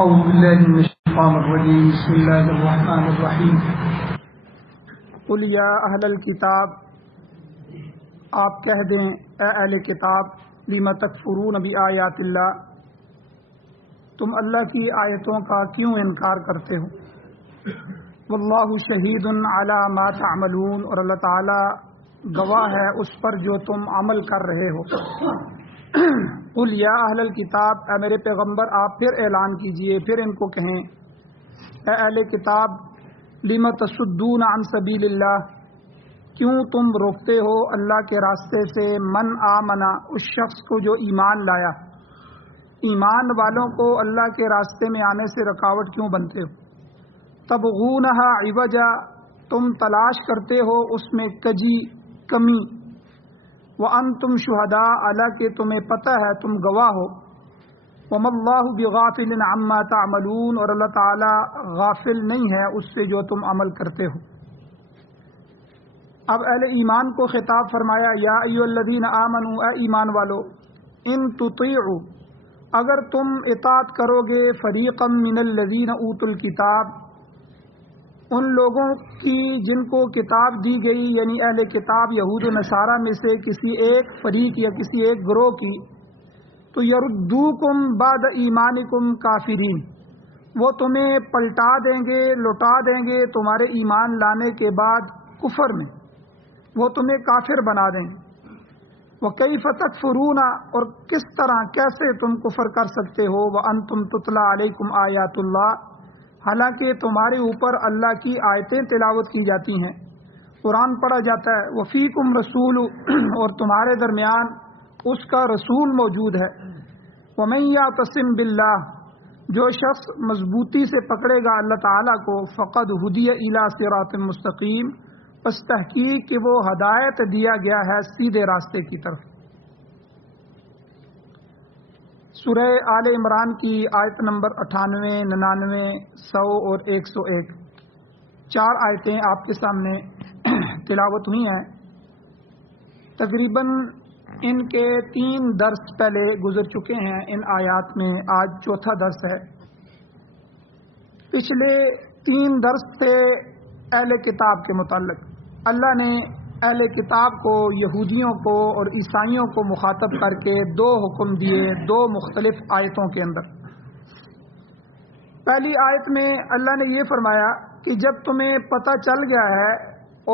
اعوذ باللہ من الشیطان الرجیم بسم اللہ الرحمن الرحیم قل یا اہل الکتاب، آپ کہہ دیں اے اہل کتاب، لم تکفرون بآیات اللہ، تم اللہ کی آیتوں کا کیوں انکار کرتے ہو؟ واللہ شہید علی ما تعملون، اور اللہ تعالی گواہ ہے اس پر جو تم عمل کر رہے ہو۔ قل یا اہل الکتاب، اے میرے پیغمبر آپ پھر اعلان کیجئے، پھر ان کو کہیں اے اہل کتاب، لم تصدون عن سبیل اللہ، کیوں تم روکتے ہو اللہ کے راستے سے من آمنا، اس شخص کو جو ایمان لایا، ایمان والوں کو اللہ کے راستے میں آنے سے رکاوٹ کیوں بنتے ہو؟ تبغونہا عوجا، تم تلاش کرتے ہو اس میں کجی، کمی، وَأَنْتُمْ شُهَدَاءَ، حالانکہ تمہیں پتہ ہے تم گواہ ہو، وَمَا اللَّهُ بِغَافِلٍ عَمَّا تَعْمَلُونَ، اور اللہ تعالی غافل نہیں ہے اس سے جو تم عمل کرتے ہو۔ اب اہل ایمان کو خطاب فرمایا، یا ایھا الذین آمنوا، اے ایمان والو، ان تطیعوا، اگر تم اطاعت کرو گے، فریقا من الذین اوتوا الکتاب، ان لوگوں کی جن کو کتاب دی گئی، یعنی اہل کتاب یہود و نصارہ میں سے کسی ایک فریق یا کسی ایک گروہ کی، تو یردوکم بعد ایمانکم کافرین، وہ تمہیں پلٹا دیں گے، لوٹا دیں گے تمہارے ایمان لانے کے بعد کفر میں، وہ تمہیں کافر بنا دیں گے۔ وَكَيْفَ تَكْفُرُونَ، اور کس طرح، کیسے تم کفر کر سکتے ہو، وَأَنْتُمْ تُتْلَى عَلَيْكُمْ آیاتُ اللَّهِ، حالانکہ تمہارے اوپر اللہ کی آیتیں تلاوت کی جاتی ہیں، قرآن پڑھا جاتا ہے، وفیکم رسول، اور تمہارے درمیان اس کا رسول موجود ہے، ومن یعتصم باللہ، جو شخص مضبوطی سے پکڑے گا اللہ تعالیٰ کو، فقد ہدی الی صراط مستقیم، پس تحقیق کہ وہ ہدایت دیا گیا ہے سیدھے راستے کی طرف۔ سورہ آل عمران کی آیت نمبر 98، 99، 100 اور 101، 4 آیتیں آپ کے سامنے تلاوت ہوئی ہیں۔ تقریباً ان کے 3 درس پہلے گزر چکے ہیں، ان آیات میں آج چوتھا درس ہے۔ پچھلے 3 درس تھے اہل کتاب کے متعلق، اللہ نے اہل کتاب کو، یہودیوں کو اور عیسائیوں کو مخاطب کر کے 2 حکم دیے 2 مختلف آیتوں کے اندر۔ پہلی آیت میں اللہ نے یہ فرمایا کہ جب تمہیں پتہ چل گیا ہے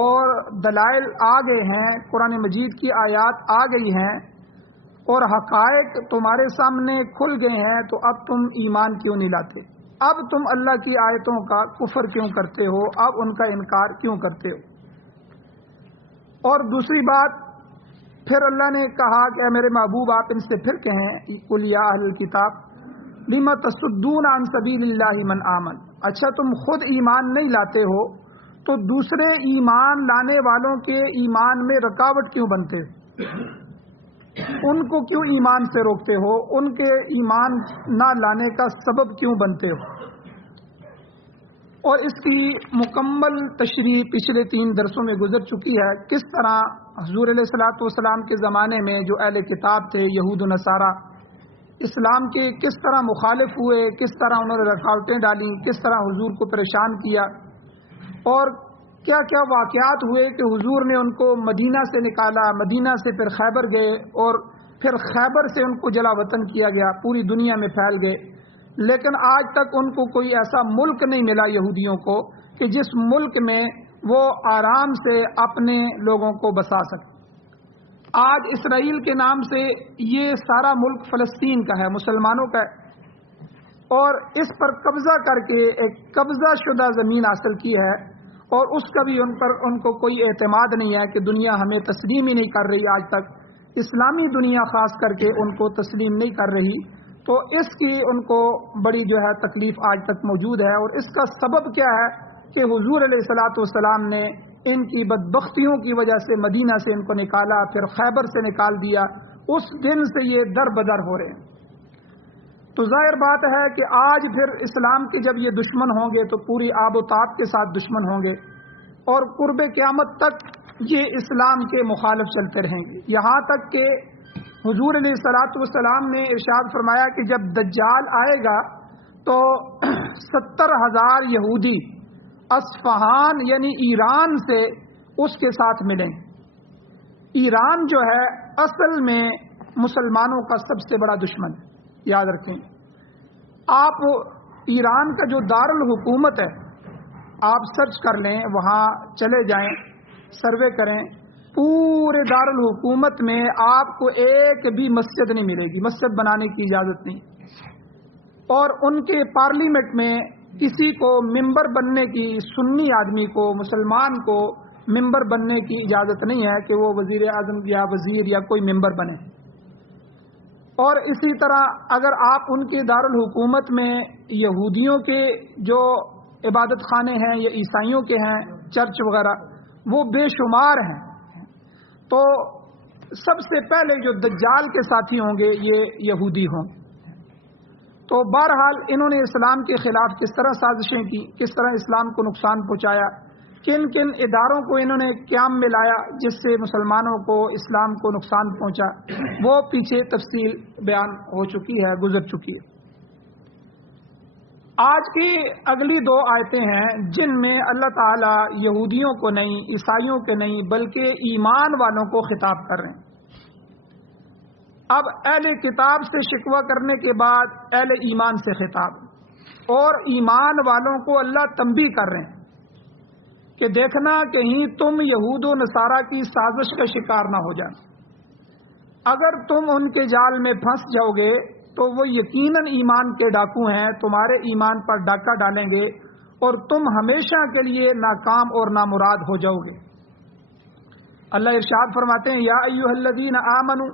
اور دلائل آ گئے ہیں، قرآن مجید کی آیات آ گئی ہیں اور حقائق تمہارے سامنے کھل گئے ہیں، تو اب تم ایمان کیوں نہیں لاتے؟ اب تم اللہ کی آیتوں کا کفر کیوں کرتے ہو؟ اب ان کا انکار کیوں کرتے ہو؟ اور دوسری بات پھر اللہ نے کہا کہ اے میرے محبوب آپ ان سے پھر کہیں، قل یا اہل الکتاب لم تصدون عن سبیل اللہ من آمن، اچھا تم خود ایمان نہیں لاتے ہو تو دوسرے ایمان لانے والوں کے ایمان میں رکاوٹ کیوں بنتے ہو؟ ان کو کیوں ایمان سے روکتے ہو؟ ان کے ایمان نہ لانے کا سبب کیوں بنتے ہو؟ اور اس کی مکمل تشریح پچھلے 3 درسوں میں گزر چکی ہے، کس طرح حضور علیہ الصلوۃ والسلام کے زمانے میں جو اہل کتاب تھے، یہود و نصارہ، اسلام کے کس طرح مخالف ہوئے، کس طرح انہوں نے رکاوٹیں ڈالیں، کس طرح حضور کو پریشان کیا، اور کیا کیا واقعات ہوئے کہ حضور نے ان کو مدینہ سے نکالا، مدینہ سے پھر خیبر گئے، اور پھر خیبر سے ان کو جلا وطن کیا گیا، پوری دنیا میں پھیل گئے، لیکن آج تک ان کو کوئی ایسا ملک نہیں ملا یہودیوں کو کہ جس ملک میں وہ آرام سے اپنے لوگوں کو بسا سکے۔ آج اسرائیل کے نام سے یہ سارا ملک فلسطین کا ہے، مسلمانوں کا ہے، اور اس پر قبضہ کر کے ایک قبضہ شدہ زمین حاصل کی ہے، اور اس کا بھی ان کو کوئی اعتماد نہیں ہے کہ دنیا ہمیں تسلیم ہی نہیں کر رہی، آج تک اسلامی دنیا خاص کر کے ان کو تسلیم نہیں کر رہی، تو اس کی ان کو بڑی تکلیف آج تک موجود ہے۔ اور اس کا سبب کیا ہے کہ حضور علیہ الصلوۃ والسلام نے ان کی بدبختیوں کی وجہ سے مدینہ سے ان کو نکالا، پھر خیبر سے نکال دیا، اس دن سے یہ در بدر ہو رہے ہیں۔ تو ظاہر بات ہے کہ آج پھر اسلام کے جب یہ دشمن ہوں گے تو پوری آب و تاب کے ساتھ دشمن ہوں گے، اور قرب قیامت تک یہ اسلام کے مخالف چلتے رہیں گے، یہاں تک کہ حضور علیہ الصلوۃ والسلام نے ارشاد فرمایا کہ جب دجال آئے گا تو 70,000 یہودی اصفہان یعنی ایران سے اس کے ساتھ ملیں۔ ایران جو ہے اصل میں مسلمانوں کا سب سے بڑا دشمن ہے، یاد رکھیں۔ آپ ایران کا جو دارالحکومت ہے آپ سرچ کر لیں، وہاں چلے جائیں، سروے کریں، پورے دارالحکومت میں آپ کو ایک بھی مسجد نہیں ملے گی، مسجد بنانے کی اجازت نہیں، اور ان کے پارلیمنٹ میں کسی کو ممبر بننے کی، سنی آدمی کو، مسلمان کو ممبر بننے کی اجازت نہیں ہے کہ وہ وزیر اعظم یا وزیر یا کوئی ممبر بنے۔ اور اسی طرح اگر آپ ان کے دارالحکومت میں یہودیوں کے جو عبادت خانے ہیں یا عیسائیوں کے ہیں چرچ وغیرہ، وہ بے شمار ہیں، تو سب سے پہلے جو دجال کے ساتھی ہوں گے یہ یہودی ہوں۔ تو بہرحال انہوں نے اسلام کے خلاف کس طرح سازشیں کی، کس طرح اسلام کو نقصان پہنچایا، کن کن اداروں کو انہوں نے قیام میں لایا جس سے مسلمانوں کو، اسلام کو نقصان پہنچا، وہ پیچھے تفصیل بیان ہو چکی ہے، گزر چکی ہے۔ آج کی اگلی 2 آیتیں ہیں جن میں اللہ تعالیٰ یہودیوں کو نہیں، عیسائیوں کے نہیں، بلکہ ایمان والوں کو خطاب کر رہے ہیں۔ اب اہل کتاب سے شکوہ کرنے کے بعد اہل ایمان سے خطاب، اور ایمان والوں کو اللہ تنبیہ کر رہے ہیں کہ دیکھنا کہیں تم یہود و نصارہ کی سازش کا شکار نہ ہو جانا۔ اگر تم ان کے جال میں پھنس جاؤ گے تو وہ یقیناً ایمان کے ڈاکو ہیں، تمہارے ایمان پر ڈاکہ ڈالیں گے اور تم ہمیشہ کے لیے ناکام اور نامراد ہو جاؤ گے۔ اللہ ارشاد فرماتے ہیں، یا ایھا الذین آمنوا،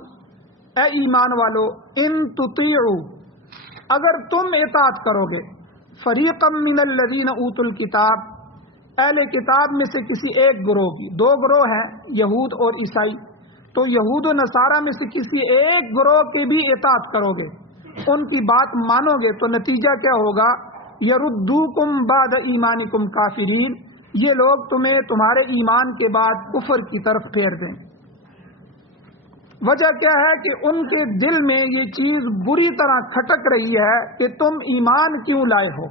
اے ایمان والو، ان تطیعوا، اگر تم اطاعت کرو گے، فریقا من الذین اوتوا الکتاب، اہل کتاب میں سے کسی ایک گروہ کی، 2 گروہ ہیں یہود اور عیسائی، تو یہود و نصارہ میں سے کسی ایک گروہ کی بھی اطاعت کرو گے، ان کی بات مانو گے، تو نتیجہ کیا ہوگا؟ یردوکم بعد ایمانکم کافرین، یہ لوگ تمہیں تمہارے ایمان کے بعد کفر کی طرف پھیر دیں۔ وجہ کیا ہے کہ ان کے دل میں یہ چیز بری طرح کھٹک رہی ہے کہ تم ایمان کیوں لائے ہو،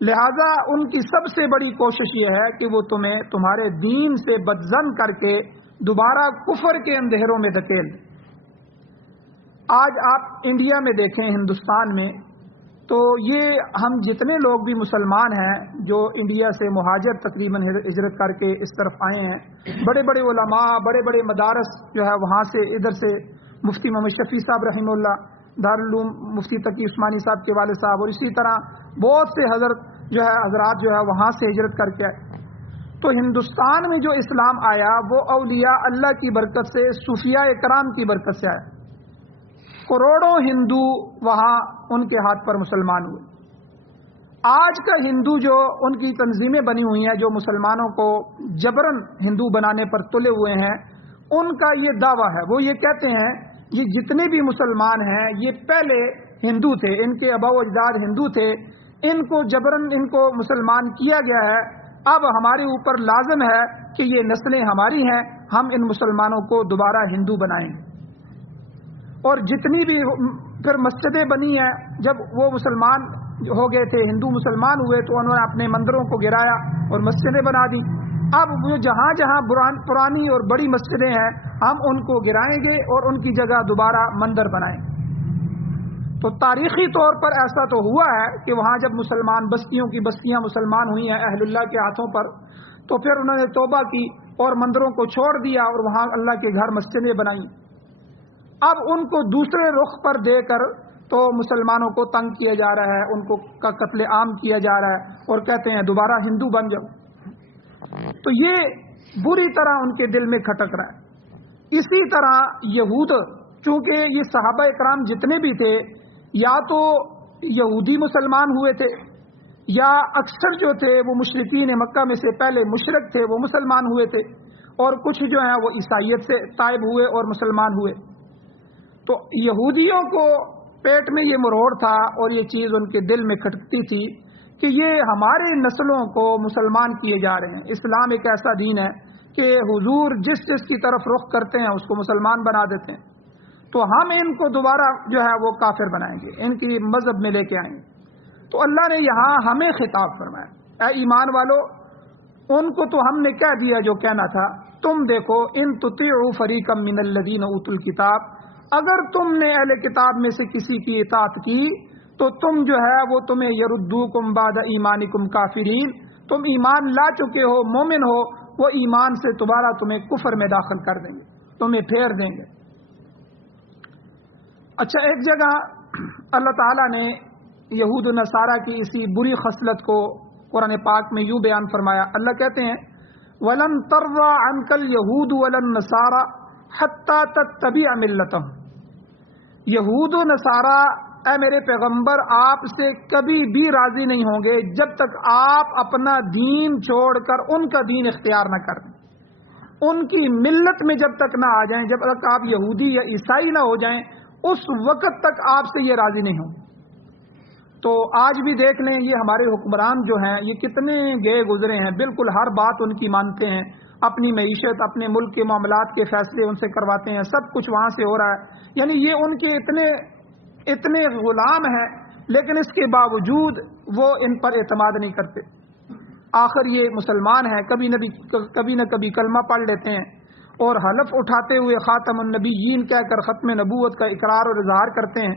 لہذا ان کی سب سے بڑی کوشش یہ ہے کہ وہ تمہیں تمہارے دین سے بدظن کر کے دوبارہ کفر کے اندھیروں میں دھکیل۔ آج آپ انڈیا میں دیکھیں، ہندوستان میں، تو یہ ہم جتنے لوگ بھی مسلمان ہیں جو انڈیا سے مہاجر تقریباً ہجرت کر کے اس طرف آئے ہیں، بڑے بڑے علماء، بڑے بڑے مدارس جو ہے وہاں سے، ادھر سے مفتی محمد شفیع صاحب رحمہ اللہ، دارالعلوم مفتی تقی عثمانی صاحب کے والد صاحب، اور اسی طرح بہت سے حضرات جو ہے وہاں سے ہجرت کر کے آئے۔ تو ہندوستان میں جو اسلام آیا وہ اولیاء اللہ کی برکت سے، صوفیاء کرام کی برکت سے آیا۔ کروڑوں ہندو وہاں ان کے ہاتھ پر مسلمان ہوئے۔ آج کا ہندو جو ان کی تنظیمیں بنی ہوئی ہیں جو مسلمانوں کو جبرن ہندو بنانے پر تلے ہوئے ہیں، ان کا یہ دعویٰ ہے، وہ یہ کہتے ہیں یہ جتنے بھی مسلمان ہیں یہ پہلے ہندو تھے، ان کے آباء و اجداد ہندو تھے، ان کو جبرن ان کو مسلمان کیا گیا ہے، اب ہمارے اوپر لازم ہے کہ یہ نسلیں ہماری ہیں، ہم ان مسلمانوں کو دوبارہ ہندو بنائیں۔ اور جتنی بھی پھر مسجدیں بنی ہیں، جب وہ مسلمان ہو گئے تھے، ہندو مسلمان ہوئے، تو انہوں نے اپنے مندروں کو گرایا اور مسجدیں بنا دی۔ اب وہ جہاں جہاں پرانی اور بڑی مسجدیں ہیں ہم ان کو گرائیں گے اور ان کی جگہ دوبارہ مندر بنائیں گے۔ تو تاریخی طور پر ایسا تو ہوا ہے کہ وہاں جب مسلمان بستیوں کی بستیاں مسلمان ہوئی ہیں اہل اللہ کے ہاتھوں پر، تو پھر انہوں نے توبہ کی اور مندروں کو چھوڑ دیا اور وہاں اللہ کے گھر مسجدیں بنائیں۔ اب ان کو دوسرے رخ پر دے کر تو مسلمانوں کو تنگ کیا جا رہا ہے، ان کو کا قتل عام کیا جا رہا ہے اور کہتے ہیں دوبارہ ہندو بن جاؤ۔ تو یہ بری طرح ان کے دل میں کھٹک رہا ہے۔ اسی طرح یہود، چونکہ یہ صحابہ اکرام جتنے بھی تھے یا تو یہودی مسلمان ہوئے تھے یا اکثر جو تھے وہ مشرکین مکہ میں سے پہلے مشرک تھے، وہ مسلمان ہوئے تھے، اور کچھ جو ہیں وہ عیسائیت سے تائب ہوئے اور مسلمان ہوئے۔ تو یہودیوں کو پیٹ میں یہ مروڑ تھا اور یہ چیز ان کے دل میں کھٹکتی تھی کہ یہ ہمارے نسلوں کو مسلمان کیے جا رہے ہیں۔ اسلام ایک ایسا دین ہے کہ حضور جس کی طرف رخ کرتے ہیں اس کو مسلمان بنا دیتے ہیں۔ تو ہم ان کو دوبارہ جو ہے وہ کافر بنائیں گے، ان کی مذہب میں لے کے آئیں گے۔ تو اللہ نے یہاں ہمیں خطاب فرمایا، اے ایمان والو، ان کو تو ہم نے کہہ دیا جو کہنا تھا، تم دیکھو، ان تطیعوا فریقا من الذین اوتوا الکتاب، اگر تم نے اہل کتاب میں سے کسی کی اطاعت کی تو تم جو ہے وہ تمہیں یردوکم بعد ایمانکم کافرین، تم ایمان لا چکے ہو، مومن ہو، وہ ایمان سے دوبارہ تمہیں کفر میں داخل کر دیں گے، تمہیں پھیر دیں گے۔ اچھا، ایک جگہ اللہ تعالیٰ نے یہود و نصارہ کی اسی بری خصلت کو قرآن پاک میں یوں بیان فرمایا۔ اللہ کہتے ہیں وَلَن تَرْضَىٰ عَنْكَ الْيَهُودُ وَلَا النَّصَارَىٰ حَتَّىٰ تَتَّبِعَ مِلَّتَهُمْ، یہود و نصارہ اے میرے پیغمبر آپ سے کبھی بھی راضی نہیں ہوں گے جب تک آپ اپنا دین چھوڑ کر ان کا دین اختیار نہ کریں، ان کی ملت میں جب تک نہ آ جائیں، جب تک آپ یہودی یا عیسائی نہ ہو جائیں، اس وقت تک آپ سے یہ راضی نہیں ہوں۔ تو آج بھی دیکھ لیں، یہ ہمارے حکمران جو ہیں یہ کتنے گئے گزرے ہیں، بالکل ہر بات ان کی مانتے ہیں، اپنی معیشت، اپنے ملک کے معاملات کے فیصلے ان سے کرواتے ہیں، سب کچھ وہاں سے ہو رہا ہے، یعنی یہ ان کے اتنے غلام ہیں، لیکن اس کے باوجود وہ ان پر اعتماد نہیں کرتے۔ آخر یہ مسلمان ہیں، کبھی نہ کبھی کلمہ پڑھ لیتے ہیں اور حلف اٹھاتے ہوئے خاتم النبیین کہہ کر ختم نبوت کا اقرار اور اظہار کرتے ہیں۔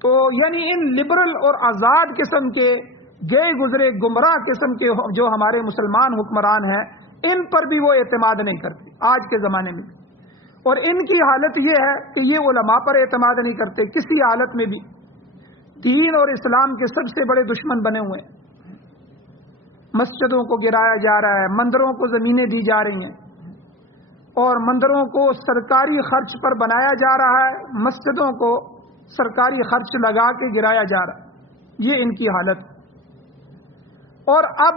تو یعنی ان لبرل اور آزاد قسم کے گئے گزرے گمراہ قسم کے جو ہمارے مسلمان حکمران ہیں، ان پر بھی وہ اعتماد نہیں کرتے آج کے زمانے میں، اور ان کی حالت یہ ہے کہ یہ علماء پر اعتماد نہیں کرتے کسی حالت میں بھی، دین اور اسلام کے سب سے بڑے دشمن بنے ہوئے ہیں۔ مسجدوں کو گرایا جا رہا ہے، مندروں کو زمینیں دی جا رہی ہیں، اور مندروں کو سرکاری خرچ پر بنایا جا رہا ہے، مسجدوں کو سرکاری خرچ لگا کے گرایا جا رہا ہے، یہ ان کی حالت۔ اور اب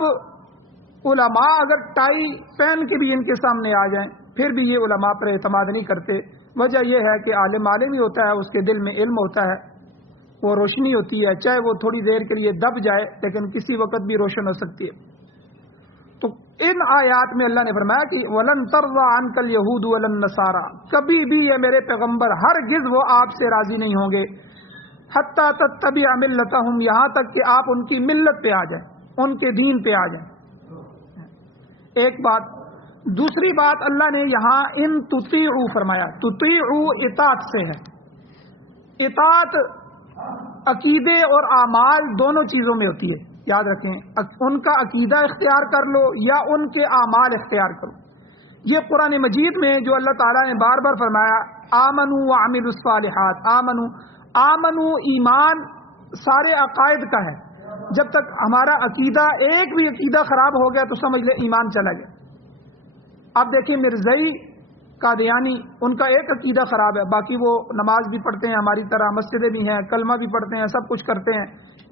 علماء اگر ٹائی پہن کے بھی ان کے سامنے آ جائیں پھر بھی یہ علماء پر اعتماد نہیں کرتے۔ وجہ یہ ہے کہ عالم ہی ہوتا ہے، اس کے دل میں علم ہوتا ہے، وہ روشنی ہوتی ہے، چاہے وہ تھوڑی دیر کے لیے دب جائے لیکن کسی وقت بھی روشن ہو سکتی ہے۔ تو ان آیات میں اللہ نے فرمایا کہ وَلَن تَرْضَىٰ عَنْكَ الْيَهُودُ وَلَا النَّصَارَىٰ، کبھی بھی یہ میرے پیغمبر ہرگز وہ آپ سے راضی نہیں ہوں گے، حَتَّىٰ تَتَّبِعَ مِلَّتَهُمْ، یہاں تک کہ آپ ان کی ملت پہ آ جائیں، ان کے دین پہ آ جائیں۔ ایک بات۔ دوسری بات، اللہ نے یہاں ان تطیعوا فرمایا، تطیعوا اطاعت سے ہے۔ اطاعت عقیدے اور اعمال دونوں چیزوں میں ہوتی ہے، یاد رکھیں، ان کا عقیدہ اختیار کر لو یا ان کے اعمال اختیار کرو۔ یہ قرآن مجید میں جو اللہ تعالیٰ نے بار بار فرمایا آمنوا وعملوا الصالحات، آمنوا ایمان سارے عقائد کا ہے، جب تک ہمارا عقیدہ ایک بھی عقیدہ خراب ہو گیا تو سمجھ لے ایمان چلا گیا۔ اب دیکھیں مرزائی قادیانی، ان کا ایک عقیدہ خراب ہے، باقی وہ نماز بھی پڑھتے ہیں ہماری طرح، مسجدیں بھی ہیں، کلمہ بھی پڑھتے ہیں، سب کچھ کرتے ہیں،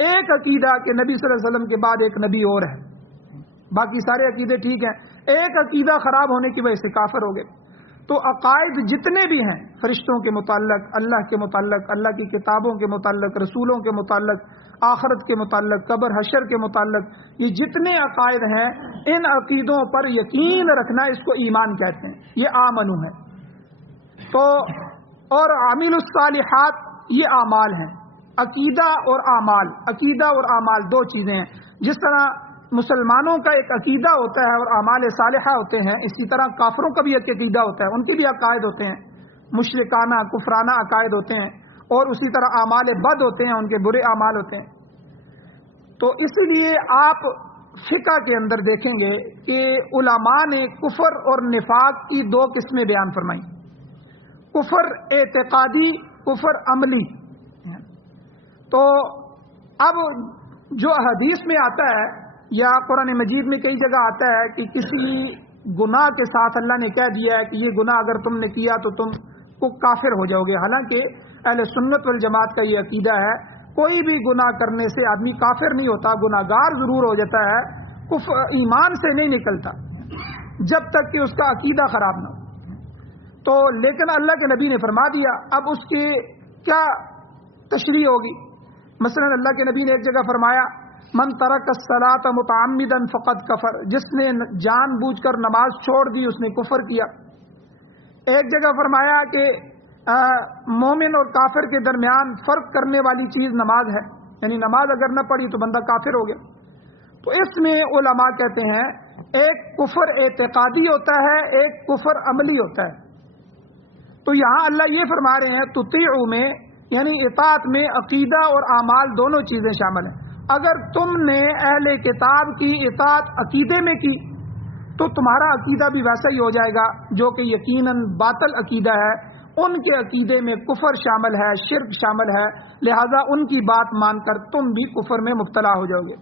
ایک عقیدہ کہ نبی صلی اللہ علیہ وسلم کے بعد ایک نبی اور ہے، باقی سارے عقیدے ٹھیک ہیں، ایک عقیدہ خراب ہونے کی وجہ سے کافر ہو گئے۔ تو عقائد جتنے بھی ہیں، فرشتوں کے متعلق، اللہ کے متعلق، اللہ کی کتابوں کے متعلق، رسولوں کے متعلق، آخرت کے متعلق، قبر حشر کے متعلق، یہ جتنے عقائد ہیں، ان عقیدوں پر یقین رکھنا، اس کو ایمان کہتے ہیں، یہ آمنو ہے۔ تو اور عامل الصالحات یہ اعمال ہیں، عقیدہ اور اعمال دو چیزیں ہیں۔ جس طرح مسلمانوں کا ایک عقیدہ ہوتا ہے اور اعمال صالحہ ہوتے ہیں، اسی طرح کافروں کا بھی ایک عقیدہ ہوتا ہے، ان کے بھی عقائد ہوتے ہیں، مشرکانہ کفرانہ عقائد ہوتے ہیں، اور اسی طرح اعمال بد ہوتے ہیں، ان کے برے اعمال ہوتے ہیں۔ تو اس لیے آپ فقہ کے اندر دیکھیں گے کہ علماء نے کفر اور نفاق کی دو قسمیں بیان فرمائی، کفر اعتقادی، کفر عملی۔ تو اب جو حدیث میں آتا ہے یا قرآن مجید میں کئی جگہ آتا ہے کہ کسی گناہ کے ساتھ اللہ نے کہہ دیا ہے کہ یہ گناہ اگر تم نے کیا تو تم کو کافر ہو جاؤ گے، حالانکہ اہل سنت والجماعت کا یہ عقیدہ ہے کوئی بھی گناہ کرنے سے آدمی کافر نہیں ہوتا، گناہگار ضرور ہو جاتا ہے، ایمان سے نہیں نکلتا جب تک کہ اس کا عقیدہ خراب نہ ہو۔ تو لیکن اللہ کے نبی نے فرما دیا، اب اس کی کیا تشریح ہوگی؟ مثلا اللہ کے نبی نے ایک جگہ فرمایا من ترک الصلاۃ متعمدا فقد کفر، جس نے جان بوجھ کر نماز چھوڑ دی اس نے کفر کیا۔ ایک جگہ فرمایا کہ مومن اور کافر کے درمیان فرق کرنے والی چیز نماز ہے، یعنی نماز اگر نہ پڑھی تو بندہ کافر ہو گیا. تو اس میں علماء کہتے ہیں ایک کفر اعتقادی ہوتا ہے، ایک کفر عملی ہوتا ہے. تو یہاں اللہ یہ فرما رہے ہیں تطیعوا میں یعنی اطاعت میں عقیدہ اور اعمال دونوں چیزیں شامل ہیں. اگر تم نے اہل کتاب کی اطاعت عقیدے میں کی تو تمہارا عقیدہ بھی ویسا ہی ہو جائے گا جو کہ یقیناً باطل عقیدہ ہے. ان کے عقیدے میں کفر شامل ہے، شرک شامل ہے، لہذا ان کی بات مان کر تم بھی کفر میں مبتلا ہو جاؤ گے.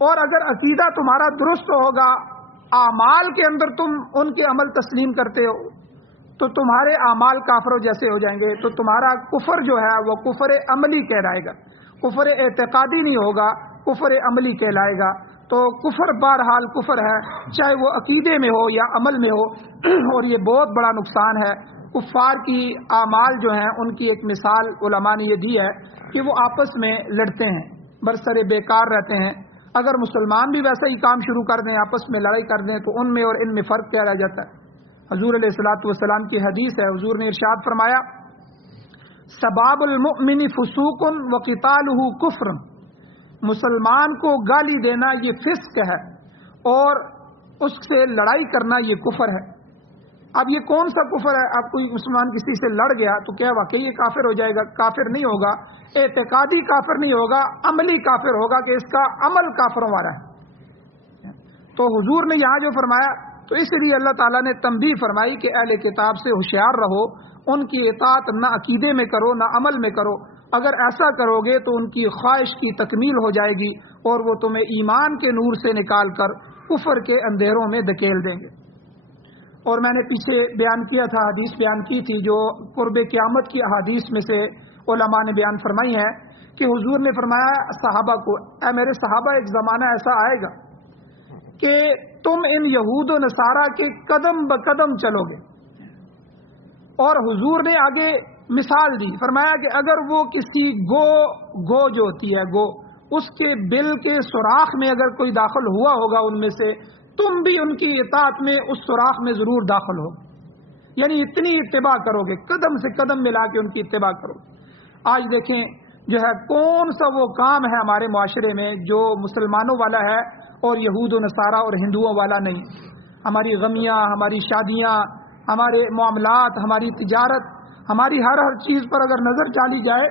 اور اگر عقیدہ تمہارا درست ہوگا، اعمال کے اندر تم ان کے عمل تسلیم کرتے ہو تو تمہارے اعمال کافروں جیسے ہو جائیں گے. تو تمہارا کفر جو ہے وہ کفر عملی کہلائے گا، کفر اعتقادی نہیں ہوگا، کفر عملی کہلائے گا. تو کفر بہرحال کفر ہے، چاہے وہ عقیدے میں ہو یا عمل میں ہو. اور یہ بہت بڑا نقصان ہے. کفار کی اعمال جو ہیں ان کی ایک مثال علماء نے یہ دی ہے کہ وہ آپس میں لڑتے ہیں، برسر بیکار رہتے ہیں. اگر مسلمان بھی ویسا ہی کام شروع کر دیں، آپس میں لڑائی کر دیں، تو ان میں اور ان میں فرق کیا رہ جاتا ہے. حضور علیہ الصلوۃ والسلام کی حدیث ہے، حضور نے ارشاد فرمایا سباب المؤمن فسوق وقتالہ کفر، مسلمان کو گالی دینا یہ فسق ہے اور اس سے لڑائی کرنا یہ کفر ہے. اب یہ کون سا کفر ہے؟ اب کوئی مسلمان کسی سے لڑ گیا تو کیا واقعی یہ کافر ہو جائے گا؟ کافر نہیں ہوگا، اعتقادی کافر نہیں ہوگا، عملی کافر ہوگا کہ اس کا عمل کافروں والا ہے. تو حضور نے یہاں جو فرمایا، تو اس لیے اللہ تعالیٰ نے تنبیہ فرمائی کہ اہل کتاب سے ہوشیار رہو، ان کی اطاعت نہ عقیدے میں کرو نہ عمل میں کرو. اگر ایسا کرو گے تو ان کی خواہش کی تکمیل ہو جائے گی اور وہ تمہیں ایمان کے نور سے نکال کر کفر کے اندھیروں میں دھکیل دیں گے. اور میں نے پیچھے بیان کیا تھا، حدیث بیان کی تھی جو قرب قیامت کی احادیث میں سے علماء نے بیان فرمائی ہے کہ حضور نے فرمایا صحابہ کو، اے میرے صحابہ ایک زمانہ ایسا آئے گا کہ تم ان یہود و نصارہ کے قدم بقدم چلو گے. اور حضور نے آگے مثال دی، فرمایا کہ اگر وہ کسی گو جو ہوتی ہے گو، اس کے بل کے سوراخ میں اگر کوئی داخل ہوا ہوگا ان میں سے، تم بھی ان کی اطاعت میں اس سوراخ میں ضرور داخل ہو. یعنی اتنی اتباع کرو گے، قدم سے قدم ملا کے ان کی اتباع کرو. آج دیکھیں جو ہے کون سا وہ کام ہے ہمارے معاشرے میں جو مسلمانوں والا ہے اور یہود و نصارہ اور ہندوؤں والا نہیں. ہماری غمیاں، ہماری شادیاں، ہمارے معاملات، ہماری تجارت، ہماری ہر چیز پر اگر نظر ڈالی جائے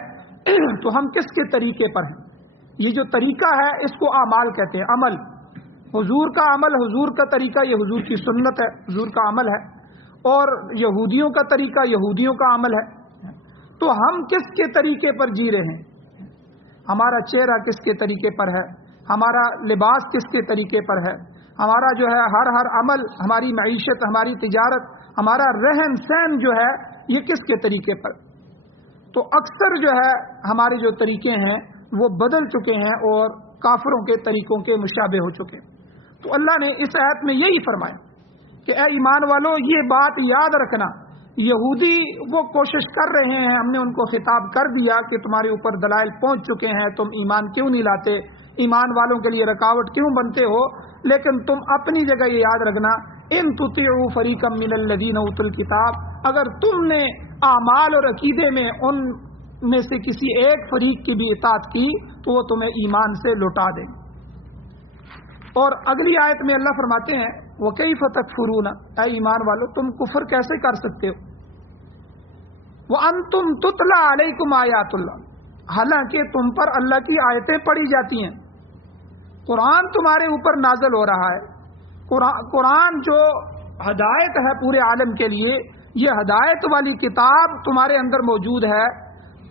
تو ہم کس کے طریقے پر ہیں؟ یہ جو طریقہ ہے اس کو اعمال کہتے ہیں، عمل. حضور کا عمل، حضور کا طریقہ یہ حضور کی سنت ہے، حضور کا عمل ہے. اور یہودیوں کا طریقہ یہودیوں کا عمل ہے. تو ہم کس کے طریقے پر جی رہے ہیں؟ ہمارا چہرہ کس کے طریقے پر ہے؟ ہمارا لباس کس کے طریقے پر ہے؟ ہمارا جو ہے ہر عمل، ہماری معیشت، ہماری تجارت، ہمارا رہن سہن جو ہے یہ کس کے طریقے پر؟ تو اکثر جو ہے ہمارے جو طریقے ہیں وہ بدل چکے ہیں اور کافروں کے طریقوں کے مشابہ ہو چکے. تو اللہ نے اس آیت میں یہی فرمایا کہ اے ایمان والو یہ بات یاد رکھنا، یہودی وہ کوشش کر رہے ہیں، ہم نے ان کو خطاب کر دیا کہ تمہارے اوپر دلائل پہنچ چکے ہیں، تم ایمان کیوں نہیں لاتے، ایمان والوں کے لیے رکاوٹ کیوں بنتے ہو. لیکن تم اپنی جگہ یہ یاد رکھنا ان تطیعوا فریقا من الذین اوتوا الکتاب، اگر تم نے اعمال اور عقیدے میں ان میں سے کسی ایک فریق کی بھی اطاعت کی تو وہ تمہیں ایمان سے لوٹا دیں. اور اگلی آیت میں اللہ فرماتے ہیں وَكَيْفَ تَكْفُرُونَ، اے ایمان والو تم کفر کیسے کر سکتے ہو، وَأَنْتُمْ تُتْلَى عَلَيْكُمْ آیَاتُ اللَّهِ، حالانکہ تم پر اللہ کی آیتیں پڑھی جاتی ہیں، قرآن تمہارے اوپر نازل ہو رہا ہے. قرآن جو ہدایت ہے پورے عالم کے لیے، یہ ہدایت والی کتاب تمہارے اندر موجود ہے،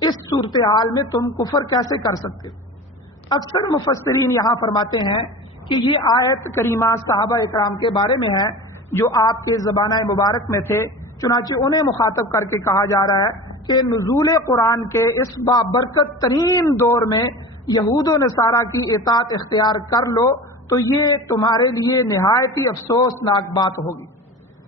اس صورتحال میں تم کفر کیسے کر سکتے ہو. اکثر مفسرین یہاں فرماتے ہیں کہ یہ آیت کریمہ صحابہ اکرام کے بارے میں ہے جو آپ کے زمانہ مبارک میں تھے، چنانچہ انہیں مخاطب کر کے کہا جا رہا ہے کہ نزول قرآن کے اس بابرکت ترین دور میں یہود و نصارہ کی اطاعت اختیار کر لو تو یہ تمہارے لیے نہایت ہی افسوسناک بات ہوگی.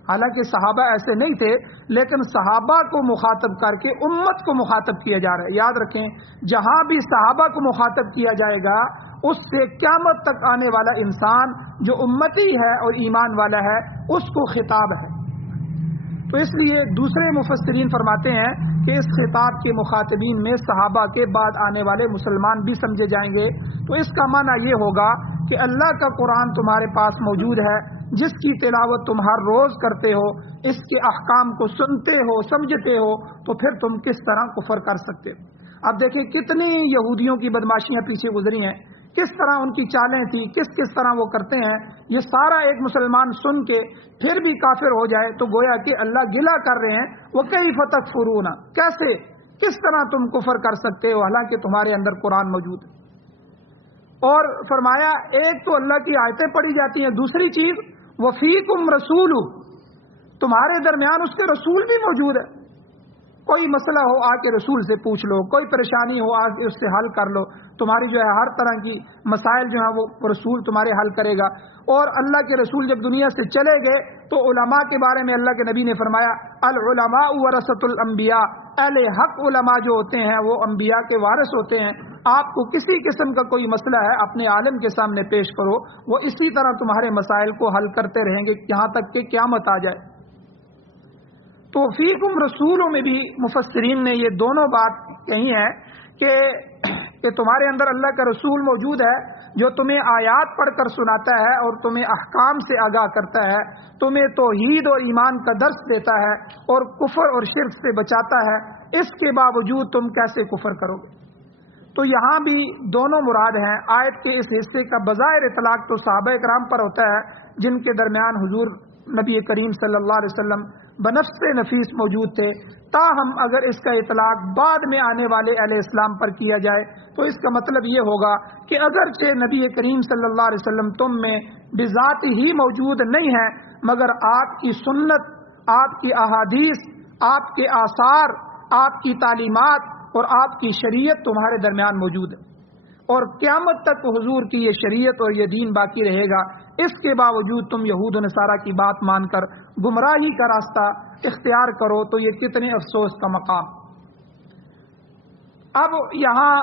حالانکہ صحابہ ایسے نہیں تھے، لیکن صحابہ کو مخاطب کر کے امت کو مخاطب کیا جا رہا ہے. یاد رکھیں جہاں بھی صحابہ کو مخاطب کیا جائے گا اس سے قیامت تک آنے والا انسان جو امتی ہے اور ایمان والا ہے اس کو خطاب ہے. تو اس لیے دوسرے مفسرین فرماتے ہیں کہ اس خطاب کے مخاطبین میں صحابہ کے بعد آنے والے مسلمان بھی سمجھے جائیں گے، تو اس کا معنی یہ ہوگا کہ اللہ کا قرآن تمہارے پاس موجود ہے، جس کی تلاوت تم ہر روز کرتے ہو، اس کے احکام کو سنتے ہو، سمجھتے ہو، تو پھر تم کس طرح کفر کر سکتے ہو؟ اب دیکھیں کتنی یہودیوں کی بدماشیاں پیچھے گزری ہیں، کس طرح ان کی چالیں تھیں، کس طرح وہ کرتے ہیں، یہ سارا ایک مسلمان سن کے پھر بھی کافر ہو جائے تو گویا کہ اللہ گلہ کر رہے ہیں، وہ کیف تکفرون، کیسے، کس طرح تم کفر کر سکتے ہو حالانکہ تمہارے اندر قرآن موجود ہے۔ اور فرمایا ایک تو اللہ کی آیتیں پڑھی جاتی ہیں، دوسری چیز وفیکم رسول، تمہارے درمیان اس کے رسول بھی موجود ہے، کوئی مسئلہ ہو آ کے رسول سے پوچھ لو، کوئی پریشانی ہو آ کے اس سے حل کر لو، تمہاری جو ہے ہر طرح کی مسائل جو ہیں وہ رسول تمہارے حل کرے گا۔ اور اللہ کے رسول جب دنیا سے چلے گئے تو علماء کے بارے میں اللہ کے نبی نے فرمایا العلماء ورثۃ الانبیاء، اہل حق علماء جو ہوتے ہیں وہ انبیاء کے وارث ہوتے ہیں، آپ کو کسی قسم کا کوئی مسئلہ ہے اپنے عالم کے سامنے پیش کرو، وہ اسی طرح تمہارے مسائل کو حل کرتے رہیں گے یہاں تک کہ قیامت آ جائے۔ تو فیکم رسولوں میں بھی مفسرین نے یہ دونوں بات کہی ہے کہ تمہارے اندر اللہ کا رسول موجود ہے جو تمہیں آیات پڑھ کر سناتا ہے اور تمہیں احکام سے آگاہ کرتا ہے، تمہیں توحید اور ایمان کا درس دیتا ہے اور کفر اور شرک سے بچاتا ہے، اس کے باوجود تم کیسے کفر کرو گے؟ تو یہاں بھی دونوں مراد ہیں۔ آیت کے اس حصے کا بظاہر اطلاق تو صحابہ کرام پر ہوتا ہے جن کے درمیان حضور نبی کریم صلی اللہ علیہ وسلم بنفس نفیس موجود تھے، تاہم اگر اس کا اطلاق بعد میں آنے والے اہل اسلام پر کیا جائے تو اس کا مطلب یہ ہوگا کہ اگرچہ نبی کریم صلی اللہ علیہ وسلم تم میں بذات ہی موجود نہیں ہے، مگر آپ کی سنت، آپ کی احادیث، آپ کے آثار، آپ کی تعلیمات اور آپ کی شریعت تمہارے درمیان موجود ہے، اور قیامت تک حضور کی یہ شریعت اور یہ دین باقی رہے گا۔ اس کے باوجود تم یہود و نصارہ کی بات مان کر گمراہی کا راستہ اختیار کرو تو یہ کتنے افسوس کا مقام۔ اب یہاں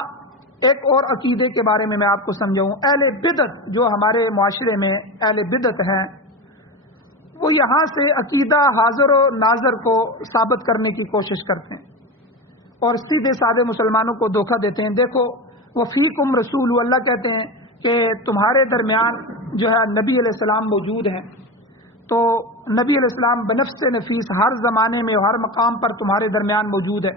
ایک اور عقیدے کے بارے میں آپ کو سمجھاؤں۔ اہل بدعت جو ہمارے معاشرے میں اہل بدعت ہیں، وہ یہاں سے عقیدہ حاضر و ناظر کو ثابت کرنے کی کوشش کرتے ہیں اور سیدھے سادے مسلمانوں کو دھوکہ دیتے ہیں۔ دیکھو وفیکم رسول، اللہ کہتے ہیں کہ تمہارے درمیان جو ہے نبی علیہ السلام موجود ہیں، تو نبی علیہ السلام بنفس نفیس ہر زمانے میں ہر مقام پر تمہارے درمیان موجود ہے،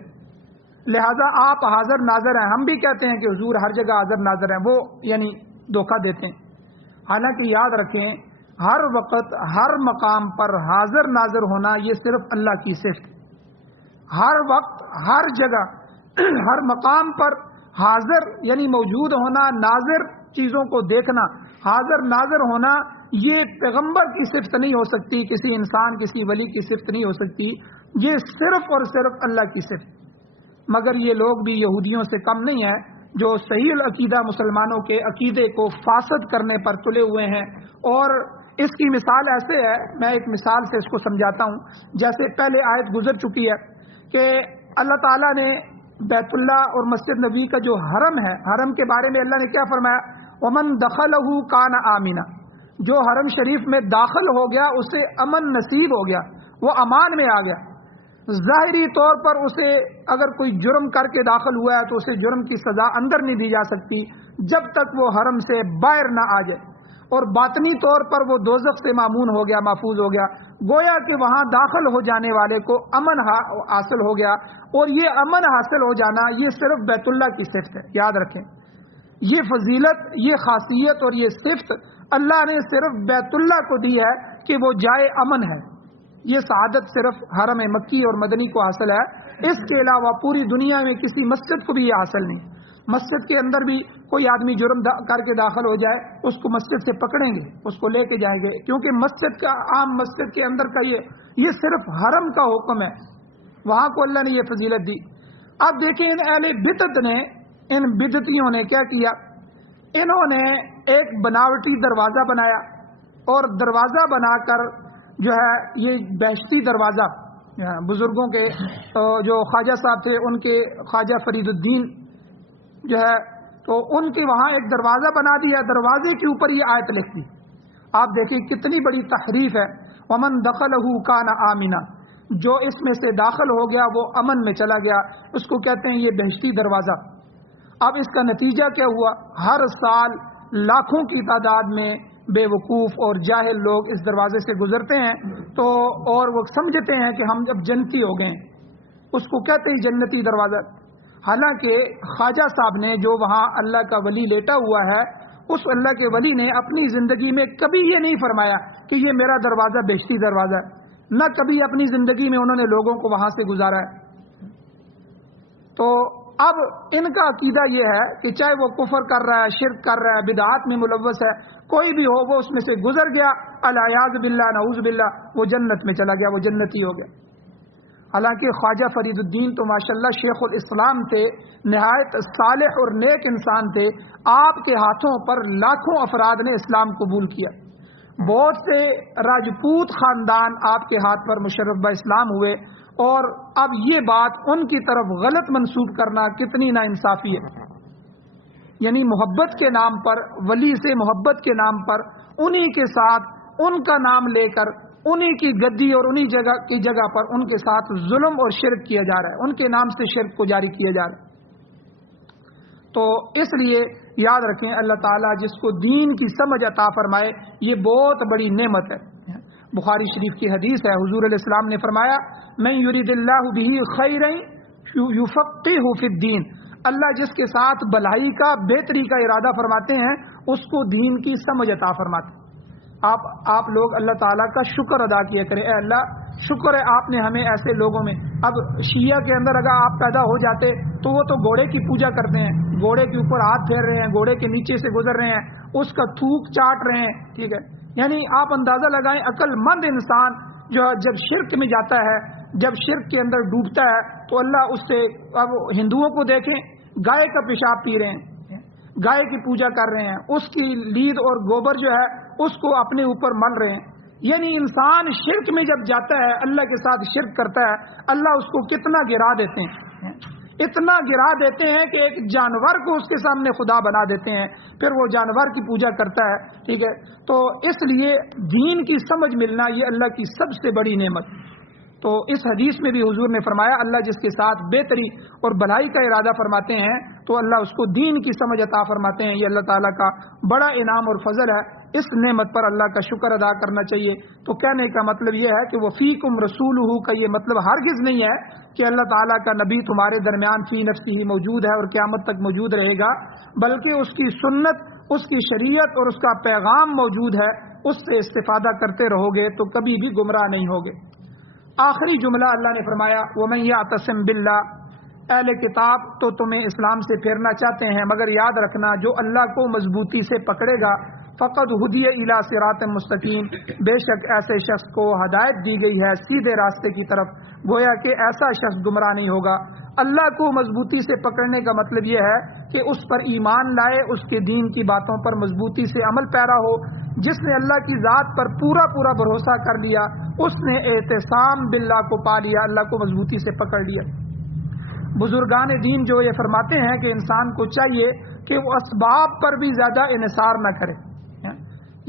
لہذا آپ حاضر ناظر ہیں۔ ہم بھی کہتے ہیں کہ حضور ہر جگہ حاضر ناظر ہیں، وہ یعنی دھوکہ دیتے ہیں۔ حالانکہ یاد رکھیں ہر وقت ہر مقام پر حاضر ناظر ہونا یہ صرف اللہ کی صفت، ہر وقت ہر جگہ ہر مقام پر حاضر یعنی موجود ہونا، ناظر چیزوں کو دیکھنا، حاضر ناظر ہونا، یہ پیغمبر کی صفت نہیں ہو سکتی، کسی انسان کسی ولی کی صفت نہیں ہو سکتی، یہ صرف اور صرف اللہ کی صفت۔ مگر یہ لوگ بھی یہودیوں سے کم نہیں ہیں جو صحیح العقیدہ مسلمانوں کے عقیدے کو فاسد کرنے پر تلے ہوئے ہیں، اور اس کی مثال ایسے ہے، میں ایک مثال سے اس کو سمجھاتا ہوں۔ جیسے پہلے آیت گزر چکی ہے کہ اللہ تعالیٰ نے بیت اللہ اور مسجد نبی کا جو حرم ہے، حرم کے بارے میں اللہ نے کیا فرمایا؟ ومن دخلہ کان آمنا، جو حرم شریف میں داخل ہو گیا اسے امن نصیب ہو گیا، وہ امان میں آ گیا۔ ظاہری طور پر اسے اگر کوئی جرم کر کے داخل ہوا ہے تو اسے جرم کی سزا اندر نہیں دی جا سکتی جب تک وہ حرم سے باہر نہ آ جائے، اور باطنی طور پر وہ دوزخ سے معمون ہو گیا، محفوظ ہو گیا، گویا کہ وہاں داخل ہو جانے والے کو امن حاصل ہو گیا۔ اور یہ امن حاصل ہو جانا یہ صرف بیت اللہ کی صفت ہے، یاد رکھیں یہ فضیلت، یہ خاصیت اور یہ صفت اللہ نے صرف بیت اللہ کو دی ہے کہ وہ جائے امن ہے۔ یہ سعادت صرف حرم مکی اور مدنی کو حاصل ہے، اس کے علاوہ پوری دنیا میں کسی مسجد کو بھی یہ حاصل نہیں۔ مسجد کے اندر بھی کوئی آدمی جرم کر کے داخل ہو جائے اس کو مسجد سے پکڑیں گے، اس کو لے کے جائیں گے، کیونکہ مسجد کا عام مسجد کے اندر کا یہ صرف حرم کا حکم ہے، وہاں کو اللہ نے یہ فضیلت دی۔ اب دیکھیں ان اہل بدعت نے، ان بدعتیوں نے کیا کیا؟ انہوں نے ایک بناوٹی دروازہ بنایا، اور دروازہ بنا کر جو ہے یہ بہشتی دروازہ، بزرگوں کے جو خواجہ صاحب تھے ان کے خواجہ فرید الدین جو ہے تو ان کے وہاں ایک دروازہ بنا دیا، دروازے کے اوپر یہ آیت لکھ دی۔ آپ دیکھیں کتنی بڑی تحریف ہے، ومن دخلہ کان آمنا، جو اس میں سے داخل ہو گیا وہ امن میں چلا گیا، اس کو کہتے ہیں یہ بہشتی دروازہ۔ اب اس کا نتیجہ کیا ہوا؟ ہر سال لاکھوں کی تعداد میں بے وقوف اور جاہل لوگ اس دروازے سے گزرتے ہیں تو اور وہ سمجھتے ہیں کہ ہم جب جنتی ہو گئے، اس کو کہتے ہیں جنتی دروازہ۔ حالانکہ خواجہ صاحب نے جو وہاں اللہ کا ولی لیٹا ہوا ہے، اس اللہ کے ولی نے اپنی زندگی میں کبھی یہ نہیں فرمایا کہ یہ میرا دروازہ بہشتی دروازہ ہے، نہ کبھی اپنی زندگی میں انہوں نے لوگوں کو وہاں سے گزارا ہے۔ تو اب ان کا عقیدہ یہ ہے کہ چاہے وہ کفر کر رہا ہے، شرک کر رہا ہے، بدعات میں ملوث ہے، کوئی بھی ہو، وہ اس میں سے گزر گیا، الیاذ باللہ نعوذ باللہ، وہ جنت میں چلا گیا، وہ جنتی ہو گیا۔ حالانکہ خواجہ فرید الدین تو ماشاءاللہ شیخ الاسلام تھے، نہایت صالح اور نیک انسان تھے، آپ کے ہاتھوں پر لاکھوں افراد نے اسلام قبول کیا، بہت سے راجپوت خاندان آپ کے ہاتھ پر مشرف با اسلام ہوئے، اور اب یہ بات ان کی طرف غلط منسوب کرنا کتنی ناانصافی ہے۔ یعنی محبت کے نام پر، ولی سے محبت کے نام پر، انہی کے ساتھ ان کا نام لے کر انہی کی گدی اور انہی جگہ کی جگہ پر ان کے ساتھ ظلم اور شرک کیا جا رہا ہے، ان کے نام سے شرک کو جاری کیا جا رہا ہے۔ تو اس لیے یاد رکھیں، اللہ تعالیٰ جس کو دین کی سمجھ عطا فرمائے یہ بہت بڑی نعمت ہے۔ بخاری شریف کی حدیث ہے، حضور علیہ السلام نے فرمایا من یرید اللہ بہ خیرا یفقہہ فی الدین، اللہ جس کے ساتھ بھلائی کا، بہتری کا ارادہ فرماتے ہیں اس کو دین کی سمجھ عطا فرماتے ہیں۔ آپ لوگ اللہ تعالیٰ کا شکر ادا کیا کریں، اے اللہ شکر ہے آپ نے ہمیں ایسے لوگوں میں۔ اب شیعہ کے اندر اگر آپ پیدا ہو جاتے تو وہ تو گھوڑے کی پوجا کرتے ہیں، گھوڑے کے اوپر ہاتھ پھیر رہے ہیں، گھوڑے کے نیچے سے گزر رہے ہیں، اس کا تھوک چاٹ رہے ہیں، ٹھیک ہے۔ یعنی آپ اندازہ لگائیں، عقل مند انسان جو جب شرک میں جاتا ہے، جب شرک کے اندر ڈوبتا ہے تو اللہ اس سے، اب ہندوؤں کو دیکھیں گائے کا پیشاب پی رہے ہیں، گائے کی پوجا کر رہے ہیں، اس کی لید اور گوبر جو ہے اس کو اپنے اوپر مل رہے ہیں۔ یعنی انسان شرک میں جب جاتا ہے، اللہ کے ساتھ شرک کرتا ہے، اللہ اس کو کتنا گرا دیتے ہیں، اتنا گرا دیتے ہیں کہ ایک جانور کو اس کے سامنے خدا بنا دیتے ہیں، پھر وہ جانور کی پوجا کرتا ہے، ٹھیک ہے۔ تو اس لیے دین کی سمجھ ملنا یہ اللہ کی سب سے بڑی نعمت۔ تو اس حدیث میں بھی حضور نے فرمایا اللہ جس کے ساتھ بہتری اور بھلائی کا ارادہ فرماتے ہیں تو اللہ اس کو دین کی سمجھ عطا فرماتے ہیں۔ یہ اللہ تعالیٰ کا بڑا انعام اور فضل ہے، اس نعمت پر اللہ کا شکر ادا کرنا چاہیے۔ تو کہنے کا مطلب یہ ہے کہ وہ فیکم رسولہ کا یہ مطلب ہرگز نہیں ہے کہ اللہ تعالیٰ کا نبی تمہارے درمیان فی نفسی ہی موجود ہے اور قیامت تک موجود رہے گا، بلکہ اس کی سنت، اس کی شریعت اور اس کا پیغام موجود ہے، اس سے استفادہ کرتے رہو گے تو کبھی بھی گمراہ نہیں ہوگے۔ آخری جملہ اللہ نے فرمایا وَمَن یعتصم بِاللَّهِ، اہل کتاب تو تمہیں اسلام سے پھیرنا چاہتے ہیں، مگر یاد رکھنا جو اللہ کو مضبوطی سے پکڑے گا فقد ہدی الی صراط مستقیم، بے شک ایسے شخص کو ہدایت دی گئی ہے سیدھے راستے کی طرف، گویا کہ ایسا شخص گمراہ نہیں ہوگا۔ اللہ کو مضبوطی سے پکڑنے کا مطلب یہ ہے کہ اس پر ایمان لائے، اس کے دین کی باتوں پر مضبوطی سے عمل پیرا ہو۔ جس نے اللہ کی ذات پر پورا پورا بھروسہ کر لیا، اس نے اعتصام باللہ کو پا لیا، اللہ کو مضبوطی سے پکڑ لیا۔ بزرگان دین جو یہ فرماتے ہیں کہ انسان کو چاہیے کہ وہ اسباب پر بھی زیادہ انحصار نہ کرے۔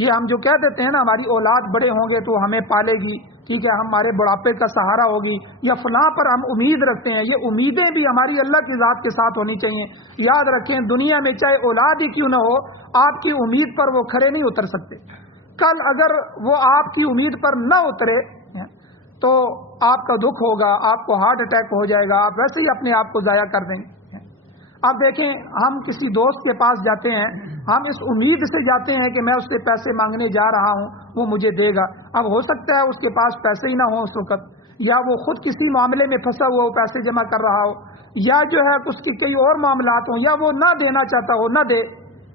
یہ ہم جو کہہ دیتے ہیں نا ہماری اولاد بڑے ہوں گے تو ہمیں پالے گی، ٹھیک ہے، ہمارے بڑھاپے کا سہارا ہوگی، یا فلاں پر ہم امید رکھتے ہیں، یہ امیدیں بھی ہماری اللہ کی ذات کے ساتھ ہونی چاہیے۔ یاد رکھیں دنیا میں چاہے اولاد ہی کیوں نہ ہو، آپ کی امید پر وہ کھڑے نہیں اتر سکتے۔ کل اگر وہ آپ کی امید پر نہ اترے تو آپ کا دکھ ہوگا، آپ کو ہارٹ اٹیک ہو جائے گا، آپ ویسے ہی اپنے آپ کو ضائع کر دیں گے۔ اب دیکھیں ہم کسی دوست کے پاس جاتے ہیں، ہم اس امید سے جاتے ہیں کہ میں اس سے پیسے مانگنے جا رہا ہوں، وہ مجھے دے گا۔ اب ہو سکتا ہے اس کے پاس پیسے ہی نہ ہوں اس وقت، یا وہ خود کسی معاملے میں پھنسا ہوا ہو، پیسے جمع کر رہا ہو، یا جو ہے اس کی کئی اور معاملات ہوں، یا وہ نہ دینا چاہتا ہو، نہ دے،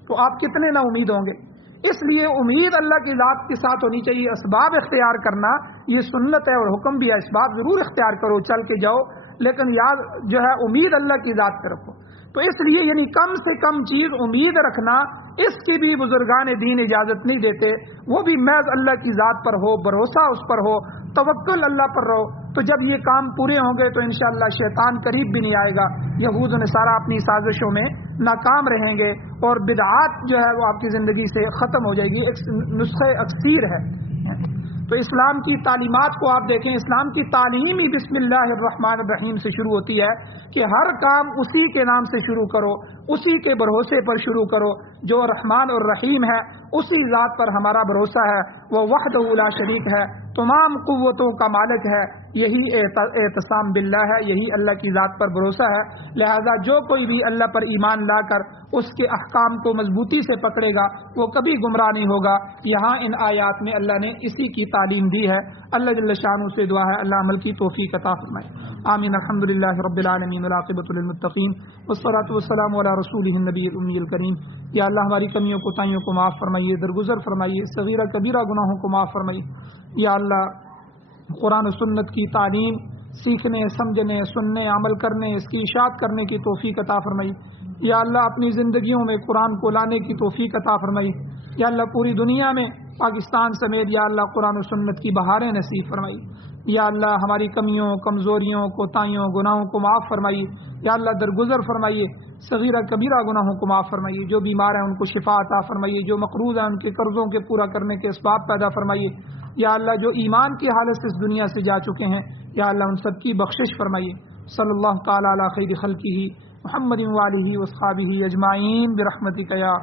تو آپ کتنے نا امید ہوں گے۔ اس لیے امید اللہ کی ذات کے ساتھ ہونی چاہیے۔ اسباب اختیار کرنا یہ سنت ہے اور حکم بھی ہے، اسباب ضرور اختیار کرو، چل کے جاؤ، لیکن یاد جو ہے امید اللہ کی ذات پہ رکھو۔ تو اس لیے یعنی کم سے کم چیز امید رکھنا، اس کی بھی بزرگان دین اجازت نہیں دیتے، وہ بھی محض اللہ کی ذات پر ہو، بھروسہ اس پر ہو، توکل اللہ پر رہو۔ تو جب یہ کام پورے ہوں گے تو انشاءاللہ شیطان قریب بھی نہیں آئے گا، یہود و نصارہ اپنی سازشوں میں ناکام رہیں گے، اور بدعات جو ہے وہ آپ کی زندگی سے ختم ہو جائے گی۔ ایک نسخہ اکسیر ہے۔ تو اسلام کی تعلیمات کو آپ دیکھیں، اسلام کی تعلیم ہی بسم اللہ الرحمن الرحیم سے شروع ہوتی ہے کہ ہر کام اسی کے نام سے شروع کرو، اسی کے بھروسے پر شروع کرو، جو رحمان اور رحیم ہے، اسی ذات پر ہمارا بھروسہ ہے، وہ وحدہ لا شریک ہے، تمام قوتوں کا مالک ہے، یہی اعتصام باللہ ہے، یہی اللہ کی ذات پر بھروسہ ہے۔ لہذا جو کوئی بھی اللہ پر ایمان لا کر اس کے احکام کو مضبوطی سے پکڑے گا وہ کبھی گمراہ نہیں ہوگا۔ یہاں ان آیات میں اللہ نے اسی کی تعلیم دی ہے۔ اللہ جل شانہ سے دعا ہے اللہ عمل کی توفیق عطا فرمائے، آمین۔ الحمدللہ رب العالمین والعاقبۃ للمتقین والصلاۃ والسلام علی رسولہ النبی الامی الکریم۔ یا اللہ ہماری کمیوں کوتاہیوں کو معاف فرمائیے، درگزر فرمائیے، صغیرہ کبیرہ گناہوں کو معاف فرمائیے۔ یا اللہ قرآن و سنت کی تعلیم سیکھنے، سمجھنے، سننے، عمل کرنے، اس کی اشاعت کرنے کی توفیق عطا فرمائی۔ یا اللہ اپنی زندگیوں میں قرآن کو لانے کی توفیق عطا فرمائی۔ یا اللہ پوری دنیا میں پاکستان سمیت یا اللہ قرآن و سنت کی بہاریں نصیب فرمائی۔ یا اللہ ہماری کمیوں، کمزوریوں، کوتاہیوں، گناہوں کو معاف فرمائیے۔ یا اللہ درگزر فرمائیے، صغیرہ کبیرہ گناہوں کو معاف فرمائیے۔ جو بیمار ہیں ان کو شفا عطا فرمائیے، جو مقروض ہیں ان کے قرضوں کے پورا کرنے کے اسباب پیدا فرمائیے۔ یا اللہ جو ایمان کی حالت سے اس دنیا سے جا چکے ہیں یا اللہ ان سب کی بخشش فرمائیے۔ صلی اللہ تعالی علی خیر خلقہ محمد وآلہ وصحبہ اجمعین برحمتک یا